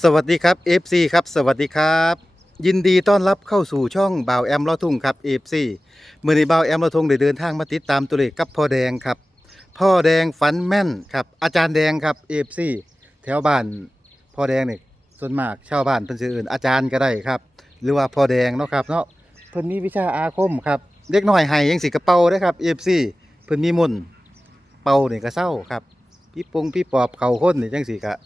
สวัสดีครับ FC ครับสวัสดีครับ ยินดีต้อนรับเข้าสู่ช่องบ่าวแอมลอทุ่งครับ FC เมื่อในบ่าวแอมลอทุ่งได้เดินทางมาติดตามตัวเลขกับพ่อแดงครับ พ่อแดงฝันแม่นครับ อาจารย์แดงครับ FC แถวบ้านพ่อแดงเนี่ยส่วนมากชาวบ้านเพิ่นชื่ออื่นอาจารย์ก็ได้ครับ หรือว่าพ่อแดงเนาะครับเนาะเพิ่นมีวิชาอาคมครับเด็กน้อยให้ยังสิกระเป๋าได้ครับ FC เพิ่นมีมุนเป่าเนี่ยก็เศร้าครับพี่ปงพี่ปอบเข่าคนเนี่ยจังสิกะ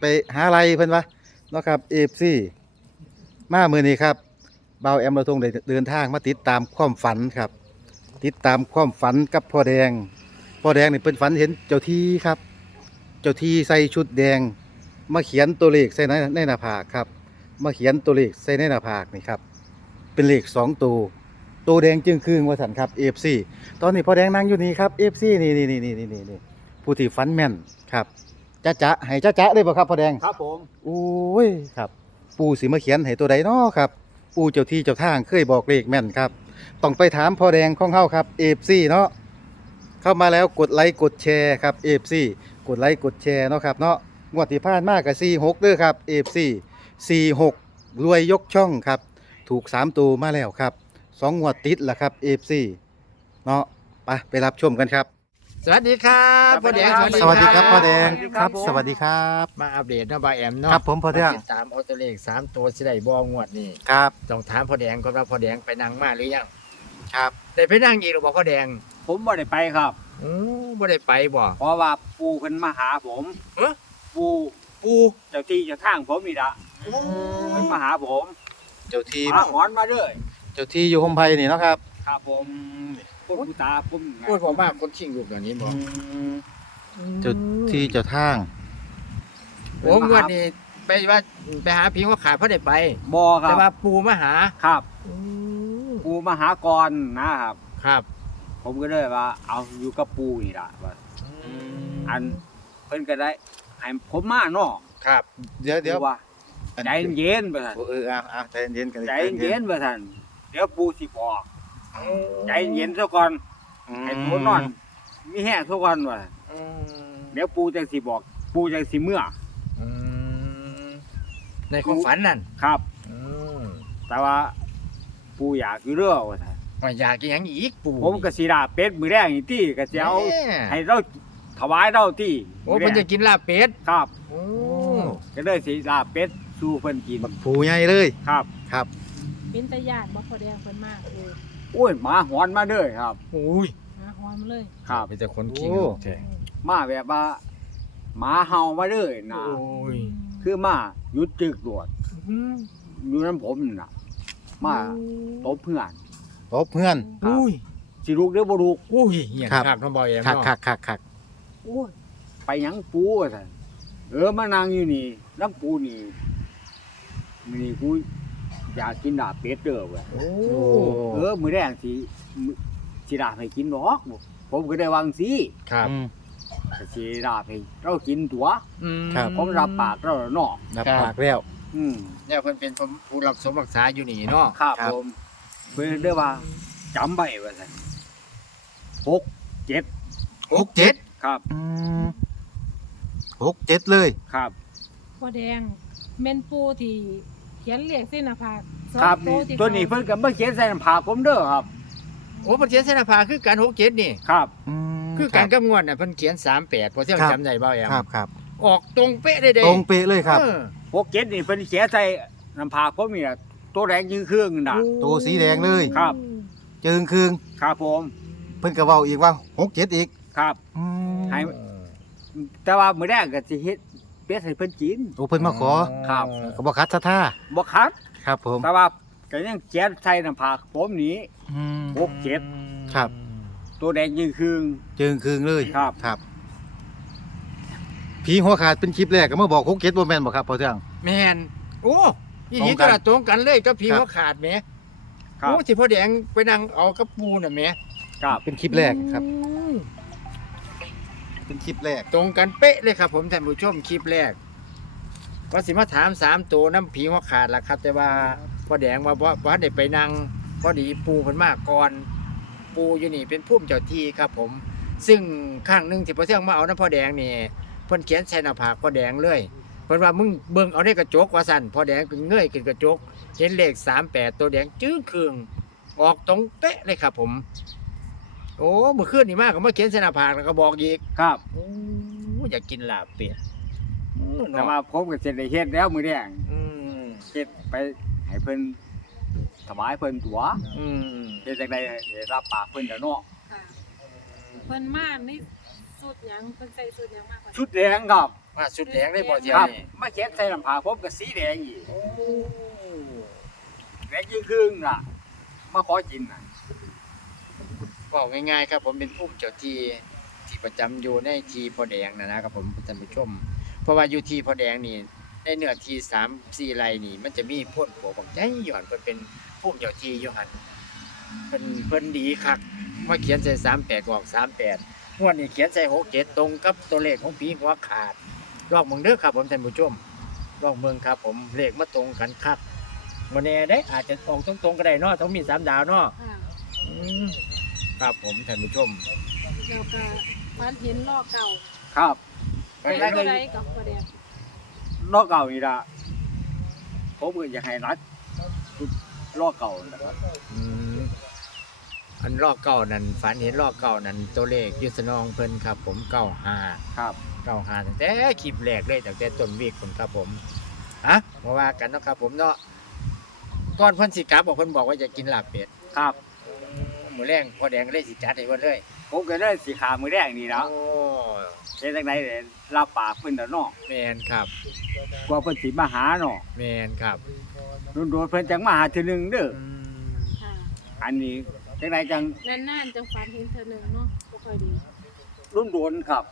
ไปหาอะไรเพิ่นวะเนาะครับเอฟซีมาเมื่อนี้ครับเบาแอมเราทงได้เดินทางมาติดตามความฝันครับ ติดตามความฝันกับพ่อแดงพ่อแดงนี่เป็นฝันเห็นเจ้าที่ครับ เจ้าที่ใส่ชุดแดง มาเขียนตัวเลขใส่ในในหน้าผากครับ มาเขียนตัวเลขใส่ในหน้าผากนี่ครับ เป็นเลขสองตัวตัวแดงจึงคืงว่าสันครับเอฟซีตอนนี้พ่อแดงนั่งอยู่นี่ครับเอฟซีนี่นี่นี่นี่นี่นี่ผู้ที่ฝันแม่นครับ จ้าจ๊ะให้จ้าจ๊ะได้ป่ะครับพ่อแดงครับผมโอ้ยครับ ปู่สิมาเขียนให้ตัวใดน้อครับ ปู่เจ้าที่เจ้าทางเคยบอกเลขแม่นครับ ต้องไปถามพ่อแดงของเฮาครับเอฟซีเนาะเข้ามาแล้วกดไลค์กดแชร์ครับเอฟซีกดไลค์กดแชร์เนาะครับเนาะงวดที่ผ่านมากับ46เด้อครับเอฟซี46รวยยกช่องครับ ถูก3ตัวมาแล้วครับสองงวดติดละครับเอฟซีเนาะไปไปรับชมกันครับ สวัสดีครับพ่อแดงสวัสดีครับพ่อแดงสวัสดีคครัรับบผมสวัสดีครับ มาอัปเดตเนาะบายแอมเนาะครับผมพ่อแดงมาติดตามเอาตัวเลขสามตัวสิได้บ่งวดนี่ครับต้องถามพ่อแดงก่อนว่าพ่อแดงไปนั่งมาหรือยังครับได้ไปนั่งอีกหรือบ่พ่อแดง ผมบ่ได้ไปครับอือบ่ได้ไปบ่เพราะว่าปู่เพิ่นมาหาผมเอ๊ะปู่ปูเจ้าที่เจ้าทางผมนี่ละเพิ่นมาหาผม เจ้าที่มาหอนมาเลยเจ้าที่อยู่ห่มไผ่นี่เนาะครับ ครับผมผมผู้ตาผมพูดผมมากคนขิงลูกอย่างนี้บ่เจ้าที่เจ้าทางโอ้งวดนี้ไปว่าไปหาผีว่าขาดพ่อได้ไปบ่ครัแต่บว่าปูมาหาครับอือปู่มาหาก่อนนะครับ ครับ ผมก็เลยว่า เอาอยู่กับปู่นี่ล่ะว่าอันเพิ่นก็ได้ให้ผมมาเนาะครับ เดี๋ยวเดี๋ยวปู่ว่าใจเย็นๆว่าซั่นโอ้เอออะอะใจเย็นกันใจเย็นๆว่าซั่นเดี๋ยวปู่สิบอก ใจเย็นซะก่อนให้ผมนอน มีแห้งซะก่อนว่าอืมเดี๋ยวปู่จังสิบอก ปู่จังสิเมื่อ อืมในความฝันนั่นครับ อืมแต่ว่า ปู่อยากอยู่เรื่อว่าซั่นว่าอยากกินหยังอีกปูผมก็สิลาเป็ดมื้อแรกนี่ติก็สิเอาแม่ให้เราถวายเราติโอ้เพิ่นจะกินลาบเป็ดครับ โอ้ก็เลยสิลาเป็ดสู่เพิ่นกินบักผูใหญ่เลยครับครับ เป็นตะยานบ่พอแดงเพิ่นมากเลย โอ้ยหมาหอนมาเด้อครับโอ้ยหาฮอนมาเลยครับ เป็นแต่คนขิงโอ้ลูกแท้มาแบบว่าหมาเห่ามาเด้อนะโอ้ยคือมาหยุดจึกตรวจอยู่นํผมน่ะ มาตบเพื่อนตบเพื่อนครับอุ้ยสิลูกหรือบ่ลูกอุ้ยเหี้ยครับครับน้องบอยแอมคักเนาะคักคักคักโอ้ยไปหยังปูว่าซั่นเออมานั่งอยู่นี่น้ำปูนี่มื้อนี้กู อยากกินดาบเป็ดเด้อเว้ยโอ้โอ้เออมื้อแรงสิมื้อสิดาบให้กินดอกบ่ผมก็ได้วาจังสิครับอืมก็สิดาบให้เรากินตัวอืมครับผมรับปากเราแล้วเนาะนับปากแล้ว อืมเนี่ยเพิ่นเป็นผู้รับสมรักษาอยู่นี่เนาะครับครับ ผมเพิ่นได้ว่าจำไว้ว่าซั่นหกเจ็ดหกเจ็ดครับอืมหกเจ็ดเลย ครับพอแดงแม่นปูที่เขียนเลขเส้นหน้าผากสองครับโตนี่ที่ตัวนี้เพิ่นก็มาเขียนใส่น้ำผากผมเด้อครับ โอ้เพิ่นเขียนเส้นหน้าผากคือการหกเจ็ดนี่ ครับอืมคือการกับงวดน่ะเพิ่นเขียน38พอเที่ยงครับ จำได้บ่แอมครับครับ ออกตรงเป๊ะเลยเด้ตรงเป๊ะเลยครับ เออหกเจ็ดนี่เพิ่นเขียนใส่น้ำผากผมนี่ล่ะตัวแดงยิงเครื่องน่ะ ตัวสีแดงเลย ครับจึงคืงครับผมเพิ่นก็เว้าอีกว่าหกเจ็ดอีกครับ อืมให้ แต่ว่ามื้อแรกก็สิเฮ็ด เป็ดให้เพิ่นกิน โอ้เพิ่นมาขอครับ ก็บ่คัดซะท่าบ่คัดครับผมแต่ว่าก็ยังเขียนใส่น้ำผากผมนี้ อืม หกเจ็ด ครับ ตัวแดงยิงเครื่องจึงคืงเลยครับ ครับผีหัวขาดเป็นคลิปแรกก็มาบอกหกเจ็ดบ่แม่นบ่ครับพ่อเทือง แม่นโอ้ยี่ตรงนี้กัก็นละตรงกันเลยก็ผีครับ หัวขาดแหมครับโอ้ที่พ่อแดงไปนั่งเอากระปูน่ะแหมครับเป็นคลิปแรกครับ อืม เป็นคลิปแรก ตรงกันเป๊ะเลยครับ ผมท่านผู้ชมคลิปแรกก็สิมาถามสามตัวน้ำผีหัวขาดล่ะครับ แต่ว่าพ่อแดงว่าบ่บ่ได้ไปนั่งพอดีปูเพิ่นมาก่อนปูอยู่นี่เป็นผู้เจ้าที่ครับ ผม ซึ่งข้างหนึงที่พ่อเทืองมาเอาน้ำพ่อแดงนี่เพิ่นเขียนใส่หน้าผากพ่อแดงเลยเพิ่นว่ามึงเบิ่งเอาในกระจกว่าสั่นพ่อแดงก็เงยขึ้นกระจก เห็นเลข38ตัวแดงจึ้งครึ่งออกตรงเป๊ะเลยครับ ผม โอ้เมื่อคืนนี่มากก็มาเขียนใส่หน้าผากแล้วก็บอกอีกครับโอ้อยากกินลาบเป็ดโอ้แต่เนาะว่าผมก็สิได้เฮ็ดแล้วมื้อแดงอืมเฮ็ดไปให้เพิ่นถวายเพิ่นตัวอืมเฮ็ดจังได๋ได้รับปากเพิ่นแล้วเนาะค่ะเพิ่นมานี่สุดหยังเพิ่นใส่สุดหยังมากกว่าชุดแดงครับมาสุดแดงได้บ่เที่ยควรับนี้มาเขียนใส่ลำพาผมก็สีแดงอีกโอ้แดงยิ่งครึ่งน่ะมาขอกินน่ะ บอกง่ายๆครับผมเป็นผู้เจ้าที่ที่ประจำอยู่ในทีพอแดงนะนะครับผมท่านผู้ชม เพราะว่าอยู่ทีพอแดงนี่ในเนื้อที่สามสี่ไร่นี่ มันจะมีพ่นผัวบอกใจหย่อนเพิ่นเป็นผู้เจ้าที่อยู่หันเพิ่นเพิ่นดีคักมาเขียนใส่สามแปดออกสามแปดงวดนี้เขียนใส่หกเจ็ดตรงกับตัวเลขของผีหัวขาดลองเมืองเด้อครับผมท่านผู้ชมลองเมืองครับผมเลขมาตรงกันครับวันนี้ได้อาจจะออกตรงๆก็ได้เนาะต้องมีสามดาวเนาะ ค่ะอืมครับผมท่านผู้ชม แล้วก็ฟันเห็นลอกเก่าครับเป็นแล้วก็อะไรกับประเด็นลอกเก่านี่ล่ะผมก็อยากให้รัดชุดลอกเก่านะครับอืมอันลอกเก่านั่นฝันเห็นลอกเก่านั่นตัวเลขอยุสนองเพิ่นครับ ผมเก้าห้าครับ เก้าห้าตั้งแต่คลิปแรกเลยตั้งแต่ต้นวีคผมครับผมอะมาว่ากันเนาะครับ ผมเนาะก่อนเพิ่นสิกลับบอกเพิ่นบอกว่าจะกินลาบเป็ดครับ มื้อแรงพอแดงเลยสิจัดให้เพิ่นเลยผมก็ได้สีขามือแดงนี่แล้วโอ้เฮ็ดจังได๋ได้รับปากเพิ่นแล้วเนาะแมนครับกว่าเพิ่นสิมาหาเนาะแมนครับโดนๆเพิ่นจังมาหาทีหนึงเด้ออืมค่ะอันนี้จังไดจังนานๆจังฟันเห็นเธอหนึ่งเนาะบ่ค่อยดีโดนๆครับ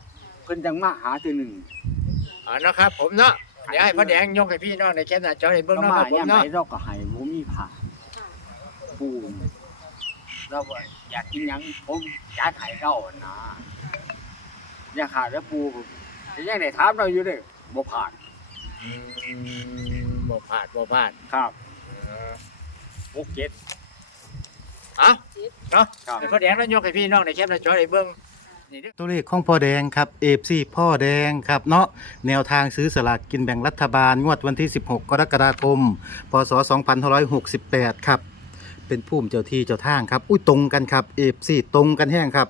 เพิ่นจังมาหาทีหนึงเอ๋อเนาะครับ ผมเนาะเดี๋ยวให้พ่อแดงยกให้พี่น้องในแคปหน้าจอให้เบิ่งก็เนาะมาครับผมยามเนาะ ไหนเราก็ให้บ่มีผ่าค่ะ ปูน เราว่าอยากกินหยังผมจัดให้เรานะอย่าขาดแล้วปูแต่ยังได้ถามเราอยู่เด้อบ่ผ่านอืมบ่พลาดบ่พลาดครับเออหกเจ็ดอะเนาะครับ เดี๋ยวพ่อแดงแล้วยกให้พี่น้องในแคปหน้าจอให้เบิ่งนี่เด้อ ตัวเลขของพ่อแดงครับเอฟซีพ่อแดงครับเนาะแนวทางซื้อสลากกินแบ่งรัฐบาล งวดวันที่ 16 กรกฎาคม พศ 2568 ครับ เป็นผู้มเจ้าที่เจ้าทางครับอุ้ยตรงกันครับเอฟซีตรงกันแห้งครับ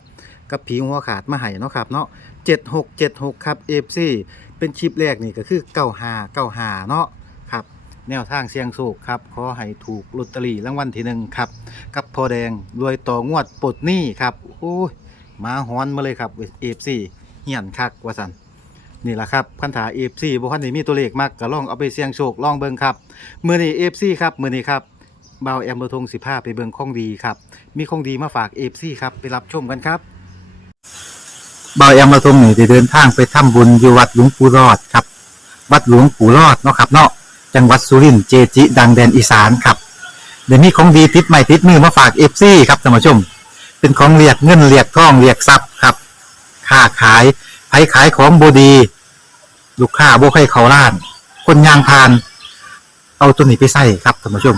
กับผีหัวขาดมาให้เนาะครับเนาะ7676ครับเอฟซีเป็นคลิปแรกนี่ก็คือ95 95เนาะครับ แนวทางเสียงโศกครับขอให้ถูกลอตเตอรี่รางวัลที่หนึ่งครับ กับพอแดงรวยต่องวดปลดหนี้ครับโอ้ยมาฮ้อนมาเลยครับเอฟซีเหี่ยนคักวาสันนี่แหละครับคันถาเอฟซีบ่คันนี้มีตัวเลขมากก็ลองเอาไปเสี่ยงโชคลองเบิ่งครับมื้อนี้เอฟซีครับมื้อนี้ครับ บ่าวแอมเบอร์ทง15ไปเบิงของดีครับ มีของดีมาฝากเอฟซีครับ ไปรับชมกันครับบ่าวแอมเบอร์ทงนี่ได้เดินทางไปทำบุญอยู่วัดหลวงปู่รอดครับ วัดหลวงปู่รอดเนาะครับเนาะจังหวัดสุรินทร์เจจิ ดังแดนอีสานครับเดี๋ยวนี้ของดีติดใหม่ติดมือมาฝากเอฟซีครับท่านผู้ชม เป็นของเรียกเงินเรียกทองเรียกทรัพย์ครับค้าขายไผขายของบดี ลูกค้าบ่ให้เขาล้าน คนยางพาน เอาตัวนี้ไปใส่ครับท่านผู้ชม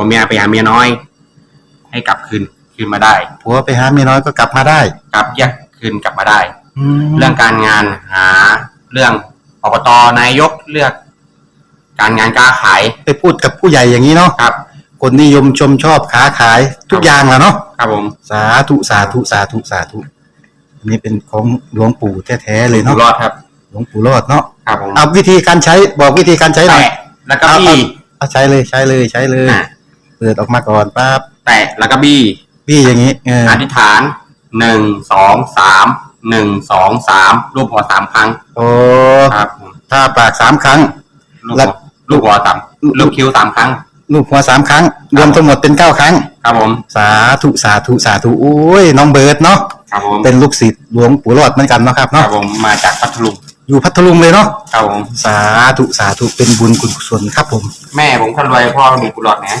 ผัวเมียไปหาเมียน้อย ให้กลับคืนคืนมาได้ ผัวไปหาเมียน้อยก็กลับมาได้กลับแยกคืนกลับมาได้แล้เรื่วองการงานหาเรื่องอบตนายกเลือก การงานการขายไปพูดกับผู้ใหญ่อย่างนี้เนาะครับ คนนิยมชมชอบค้าขายทุกอย่างแหล้วเนาะครับผมสาธุสาธุสาธุสาธุอันนี้เป็นของหลวงปู่แท้ๆเลยอยู่เนาะรอดครับ หลวงปู่รอดเนาะครับผมเอาวิธีการใช้บอกวิธีการใช้หน่อย แตะแล้วก็บี้ เอาใช้เลยใช้เลยใช้เลย อะ เปิดออกมาก่อนปั๊บแตะแล้วก็บี้พี่อย่างนี้เอออธิษฐานหนึ่งสองสามหนึ่งสองสามรูปหัวสามครั้งโอ้ครับผมถ้าปากสามครั้ง ลูกแล้หัววลูกหัวสามลูกคิ้วสามครั้ง ลูกหัวสามครั้ง รวมทั้งหมดเป็นเก้าครั้ง ครับผม สาธุสาธุสาธุโอ้ยน้องเบิร์ดเนาะครับผมเป็นลูกศิษย์หลวงปู่รอดเหมือนกันเนาะครับครับเนาะผมมาจากพัทลุงอยู่พัทลุงเลยเนาะครับผมสาธุสาธุเป็นบุญกุศลครับผม แม่ผมคนรวยพ่อมีกุหลาบนะ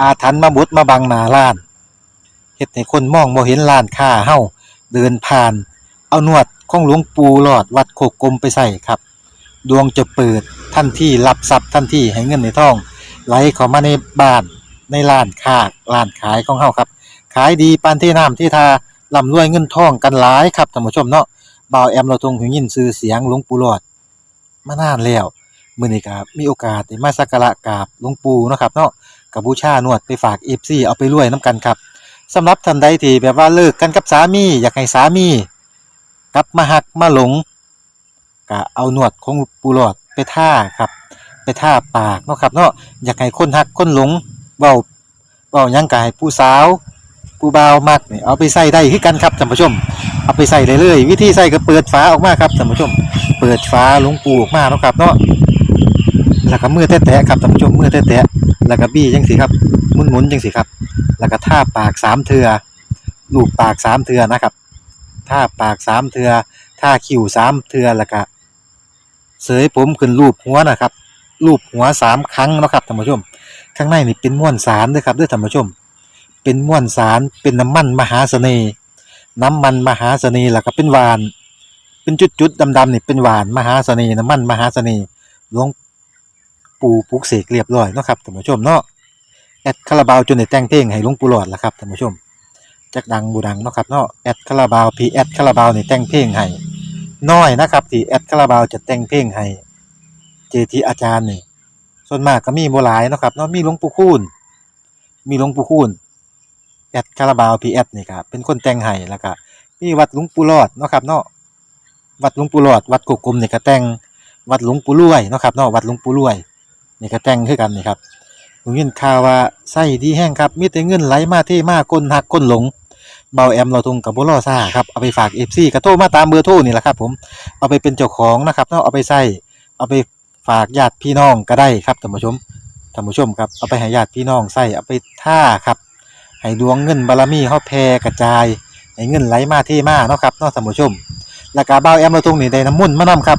อาถรรพ์มาบดมาบังหน้าร้านเฮ็ดให้คนมองบ่เห็นร้านค้าเฮาเดินผ่าน เอานวดของหลวงปู่หลอดวัดโคกกลมไปใส่ครับ ดวงจะเปิดทันที่รับทรัพย์ทันที่ให้เงินในท้อง ไหลเข้ามาในบ้านในร้านค้าร้านขายของเฮาครับ ขายดีปานที่น้ำที่ทาร่ำรวยเงินทองกันหลายครับท่านผู้ชมเนาะบ่าวแอมเราทรงหูยินชื่อเสียงหลวงปู่หลอดมานานแล้วมื้อนี้ก็มีโอกาสได้มาสักการะกราบหลวงปู่เนาะครับเนาะ กับบูชานวดไปฝาก FC เอาไปรวยนํกันครับสำหรับท่านใดที่แบบว่าเลิกกันกับสามีอยากให้สามีกลับมาหักมาหลงก็เอาหนวดของปูหลอดไปท่าครับ ไปท่าปากเนาะครับเนาะอยากให้คนหักคนหลงเว้าเว้ายังกายผู้สาวผู้บ่าวมักนี่เอาไปใส่ได้คือกันครับท่านผู้ชม เอาไปใส่ได้เลยวิธีใส่ก็เปิดฝาออกมาครับท่านผู้ชม เปิดฝาหลวงปูออกมาเนาะครับเนาะ แล้วก็มือแตะๆครับท่านผู้ชมมือแตะๆแล้วก็บี้จังสิครับหมุนๆจังสิครับ แล้วก็ท่าปากสามเทือลูบปากสามเทือนะครับท่าปากสามเทือท่าคิ้วสามเทือแล้วก็เสยผมขึ้นรูปหัวนะครับรูปหัวสามครั้งนะครับท่านผู้ชม ข้างในนี่เป็นม้วนสารด้วยครับด้วยท่านผู้ชม เป็นม้วนสารเป็นน้ำมันมหาเสน่ห์น้ำมันมหาเสน่ห์แล้วก็เป็นหวาน เป็นจุดๆดำๆนี่เป็นหวานมหาเสน่ห์น้ำมันมหาเสน่ห์หลวง ปูปลุกเสกเรียบร้อยเนาะครับท่านผู้ชมเนาะแอดคาราบาวจนได้แต่งเพลงให้หลวงปู่หลอดละครับท่านผู้ชมจักดังบูดังเนาะครับเนาะแอดคาราบาวพีแอดคาราบาวนี่แต่งเพลงให้น้อยนะครับที่แอดคาราบาวจะแต่งเพลงให้เจทีอาจารย์นี่ส่วนมากก็มีบ่หลายเนาะครับเนาะมีหลวงปู่คูณมีหลวงปู่คูณแอดคาราบาวพีแอดนี่ครับเป็นคนแต่งให้แล้วก็มีวัดหลวงปู่รอดเนาะครับเนาะวัดหลวงปู่รอดวัดกุกกลมนี่ก็แต่งวัดหลวงปู่รวยเนาะครับเนาะวัดหลวงปู่รวย นี่ก็แต่งคือกันนี่ครับผมยินข่าวว่าไส้ดีแห้งครับมีแต่เงินไหลมาเทมาคนหักคนหลงเบาแอมเราทงกับบุรอซ่าครับเอาไปฝากเอฟซีกระโทรมาตามเบอร์โทรนี่แหละครับ ผมเอาไปเป็นเจ้าของนะครับเนาะเอาไปใส่เอาไปฝากญาติพี่น้องก็ได้ครับท่านผู้ชมท่านผู้ชมครับเอาไปให้ญาติพี่น้องใส่เอาไปท่าครับให้ดวงเงินบารมีเขาแผ่กระจายให้เงินไหลมาเทมาเนาะครับเนาะท่านผู้ชมแล้วก็เบาแอมเราทงนี่ได้น้ำมุ่นมานํครับ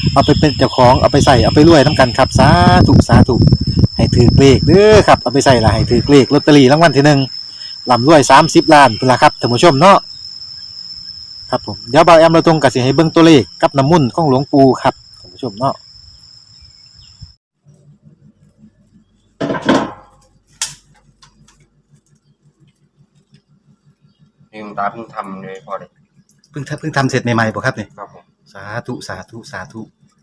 เอาไปเป็นเจ้าของเอาไปใส่เอาไปรวยนํกันครับสาธุสาธุให้ถือเลขเด้อครับเอาไปใส่ละให้ถือเลขลอตเตอรี่รางวัลที่หนึ่งลำรวย30ล้านพุ่นละครับท่านผู้ชมเนาะครับผมเดี๋ยวเบาแอมเราตรงกับสิให้เบิ่งตัวเลขกับน้ำมุ่นต์ของหลวงปู่ครับท่านผู้ชมเนาะนี่คุณตาเพิ่งทำเลยพอเลยเพิ่งเพิ่งทำเสร็จใหม่ๆบ่ครับนี่ครับผม สาธุสาธุสาธุ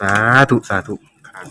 สาธุสาธุครับ